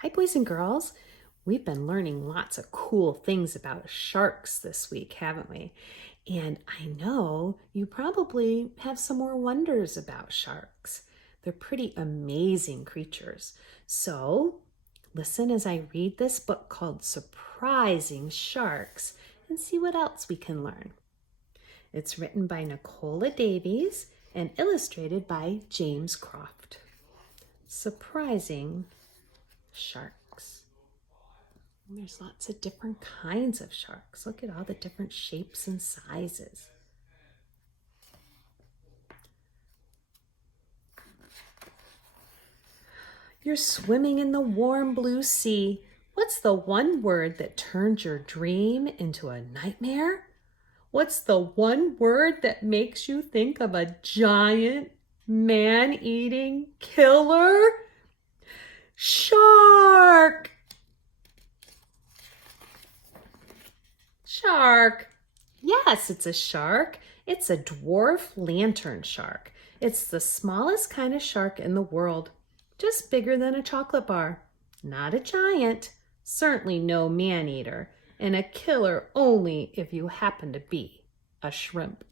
Hi, boys and girls. We've been learning lots of cool things about sharks this week, haven't we? And I know you probably have some more wonders about sharks. They're pretty amazing creatures. So listen as I read this book called Surprising Sharks and see what else we can learn. It's written by Nicola Davies and illustrated by James Croft. Surprising Sharks. And there's lots of different kinds of sharks. Look at all the different shapes and sizes. You're swimming in the warm blue sea. What's the one word that turns your dream into a nightmare? What's the one word that makes you think of a giant man-eating killer? Shark! Shark. Yes, it's a shark. It's a dwarf lantern shark. It's the smallest kind of shark in the world, just bigger than a chocolate bar. Not a giant, certainly no man-eater, and a killer only if you happen to be a shrimp.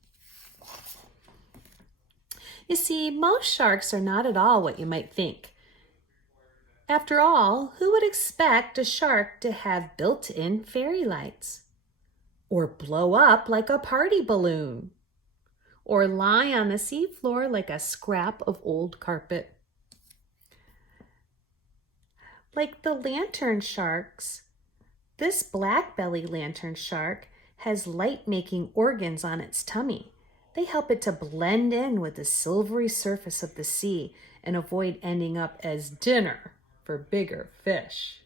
You see, most sharks are not at all what you might think. After all, who would expect a shark to have built-in fairy lights? Or blow up like a party balloon? Or lie on the seafloor like a scrap of old carpet? Like the lantern sharks, this black-belly lantern shark has light-making organs on its tummy. They help it to blend in with the silvery surface of the sea and avoid ending up as dinner for bigger fish.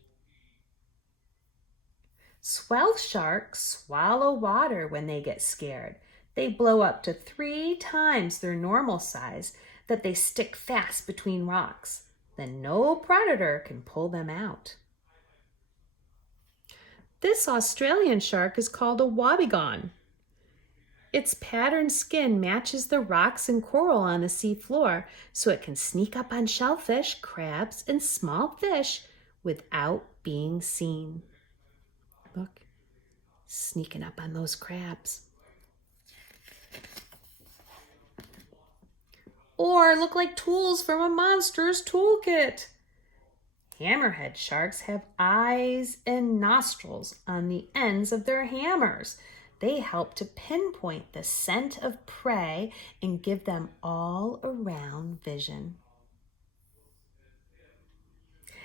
Swell sharks swallow water when they get scared. They blow up to 3 times their normal size that they stick fast between rocks. Then no predator can pull them out. This Australian shark is called a wobbegong. Its patterned skin matches the rocks and coral on the sea floor, so it can sneak up on shellfish, crabs, and small fish without being seen. Look, sneaking up on those crabs. Or look like tools from a monster's toolkit. Hammerhead sharks have eyes and nostrils on the ends of their hammers. They help to pinpoint the scent of prey and give them all-around vision.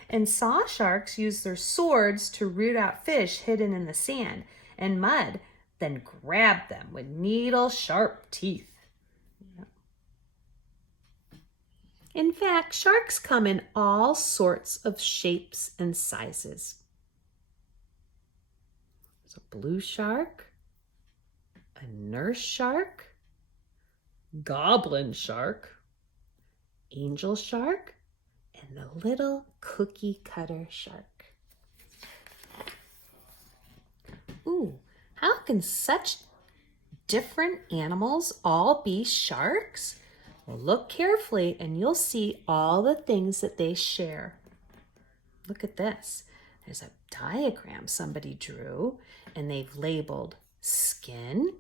And saw sharks use their swords to root out fish hidden in the sand and mud, then grab them with needle-sharp teeth. In fact, sharks come in all sorts of shapes and sizes. There's a blue shark, a nurse shark, goblin shark, angel shark, and the little cookie cutter shark. Ooh, how can such different animals all be sharks? Well, look carefully and you'll see all the things that they share. Look at this. There's a diagram somebody drew and they've labeled skin.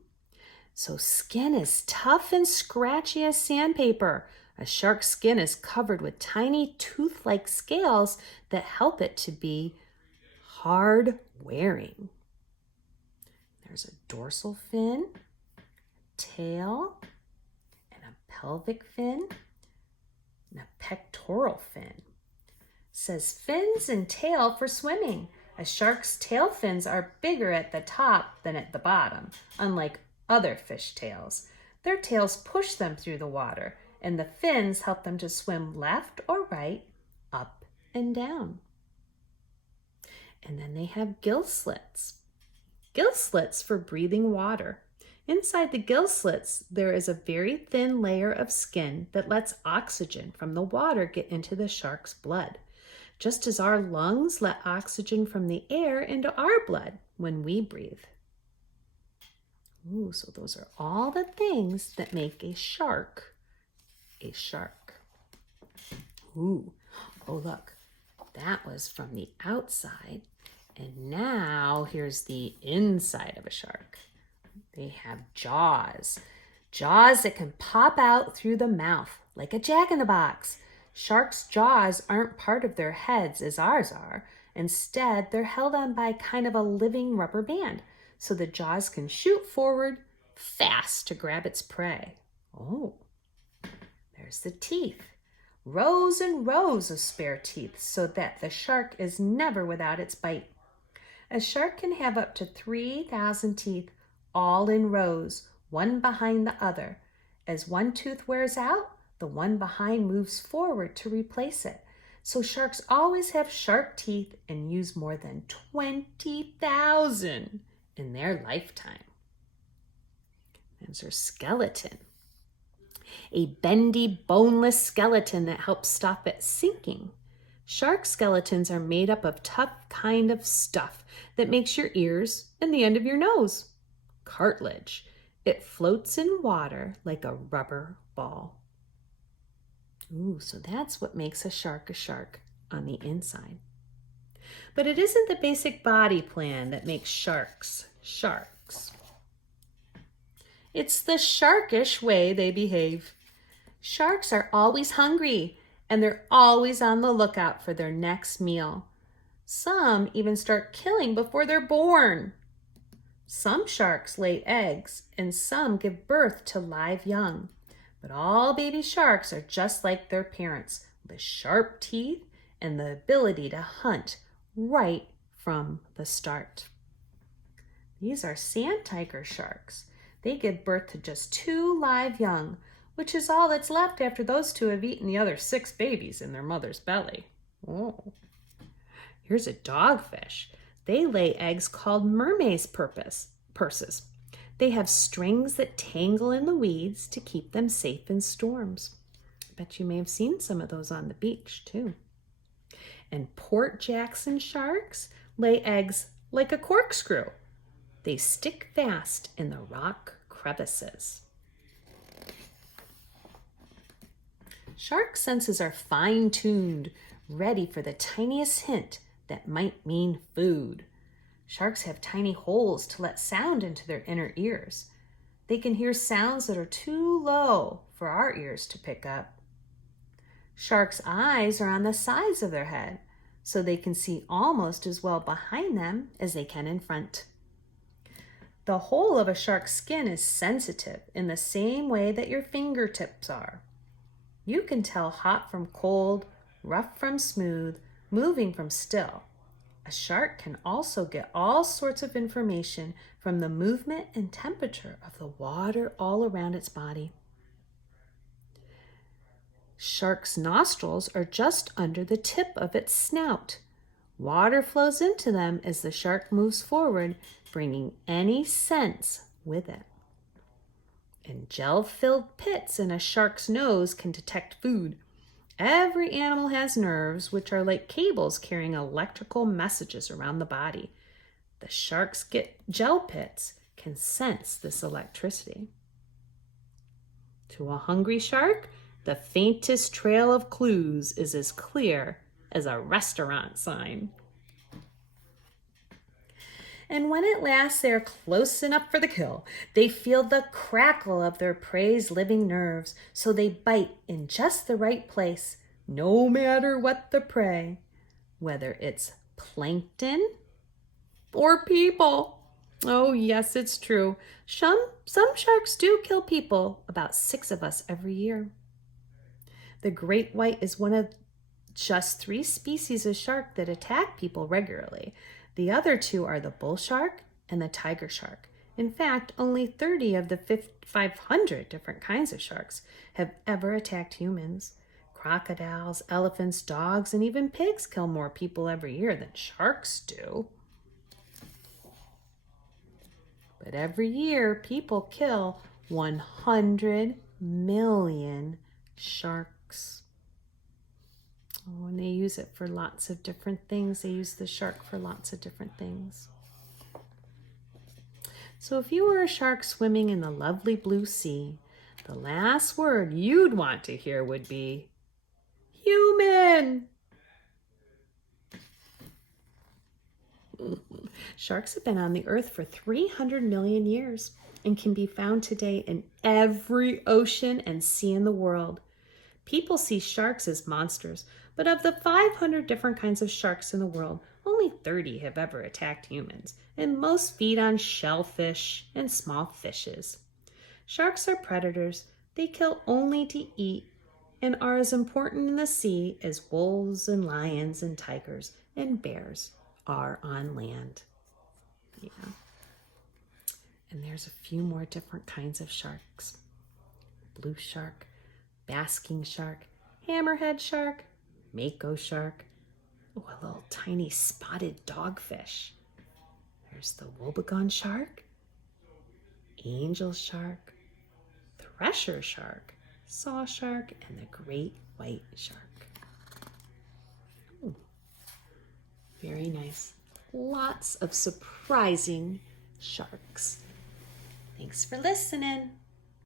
So skin is tough and scratchy as sandpaper. A shark's skin is covered with tiny tooth-like scales that help it to be hard wearing. There's a dorsal fin, tail, pelvic fin, and a pectoral fin. It says fins and tail for swimming. A shark's tail fins are bigger at the top than at the bottom, unlike other fish tails. Their tails push them through the water, and the fins help them to swim left or right, up and down. And then they have gill slits. Gill slits for breathing water. Inside the gill slits, there is a very thin layer of skin that lets oxygen from the water get into the shark's blood, just as our lungs let oxygen from the air into our blood when we breathe. Ooh, so those are all the things that make a shark a shark. Ooh, oh look, that was was from the outside. And now here's the inside of a shark. They have jaws. Jaws that can pop out through the mouth like a jack-in-the-box. Sharks' jaws aren't part of their heads as ours are. Instead, they're held on by kind of a living rubber band, so the jaws can shoot forward fast to grab its prey. Oh, there's the teeth. Rows and rows of spare teeth so that the shark is never without its bite. A shark can have up to 3,000 teeth all in rows, one behind the other. As one tooth wears out, the one behind moves forward to replace it. So sharks always have sharp teeth and use more than 20,000 in their lifetime. There's their skeleton. A bendy, boneless skeleton that helps stop it sinking. Shark skeletons are made up of tough kind of stuff that makes your ears and the end of your nose. Cartilage. It floats in water like a rubber ball. Ooh, so that's what makes a shark on the inside. But it isn't the basic body plan that makes sharks sharks. It's the sharkish way they behave. Sharks are always hungry, and they're always on the lookout for their next meal. Some even start killing before they're born. Some sharks lay eggs, and some give birth to live young. But all baby sharks are just like their parents, with sharp teeth and the ability to hunt right from the start. These are sand tiger sharks. They give birth to just 2 live young, which is all that's left after those 2 have eaten the other 6 babies in their mother's belly. Oh. Here's a dogfish. They lay eggs called mermaid's purses. They have strings that tangle in the weeds to keep them safe in storms. I bet you may have seen some of those on the beach too. And Port Jackson sharks lay eggs like a corkscrew. They stick fast in the rock crevices. Shark senses are fine-tuned, ready for the tiniest hint that might mean food. Sharks have tiny holes to let sound into their inner ears. They can hear sounds that are too low for our ears to pick up. Sharks' eyes are on the sides of their head, so they can see almost as well behind them as they can in front. The whole of a shark's skin is sensitive in the same way that your fingertips are. You can tell hot from cold, rough from smooth, moving from still. A shark can also get all sorts of information from the movement and temperature of the water all around its body. Shark's nostrils are just under the tip of its snout. Water flows into them as the shark moves forward, bringing any scents with it. And gel-filled pits in a shark's nose can detect food. Every animal has nerves, which are like cables carrying electrical messages around the body. The shark's gel pits can sense this electricity. To a hungry shark, the faintest trail of clues is as clear as a restaurant sign. And when at last they are close enough for the kill, they feel the crackle of their prey's living nerves, so they bite in just the right place, no matter what the prey, whether it's plankton or people. Oh, yes, it's true. Some sharks do kill people, about 6 of us every year. The great white is one of just 3 species of shark that attack people regularly. The other 2 are the bull shark and the tiger shark. In fact, only 30 of the 500 different kinds of sharks have ever attacked humans. Crocodiles, elephants, dogs, and even pigs kill more people every year than sharks do. But every year, people kill 100 million sharks. Oh, and they use it for lots of different things. They use the shark for lots of different things. So if you were a shark swimming in the lovely blue sea, the last word you'd want to hear would be human. Sharks have been on the earth for 300 million years and can be found today in every ocean and sea in the world. People see sharks as monsters, but of the 500 different kinds of sharks in the world, only 30 have ever attacked humans, and most feed on shellfish and small fishes. Sharks are predators. They kill only to eat and are as important in the sea as wolves and lions and tigers and bears are on land. Yeah. And there's a few more different kinds of sharks. Blue shark, basking shark, hammerhead shark, mako shark. Oh, a little tiny spotted dogfish. There's the wobegon shark, angel shark, thresher shark, saw shark, and the great white shark. Ooh, very nice. Lots of surprising sharks. Thanks for listening.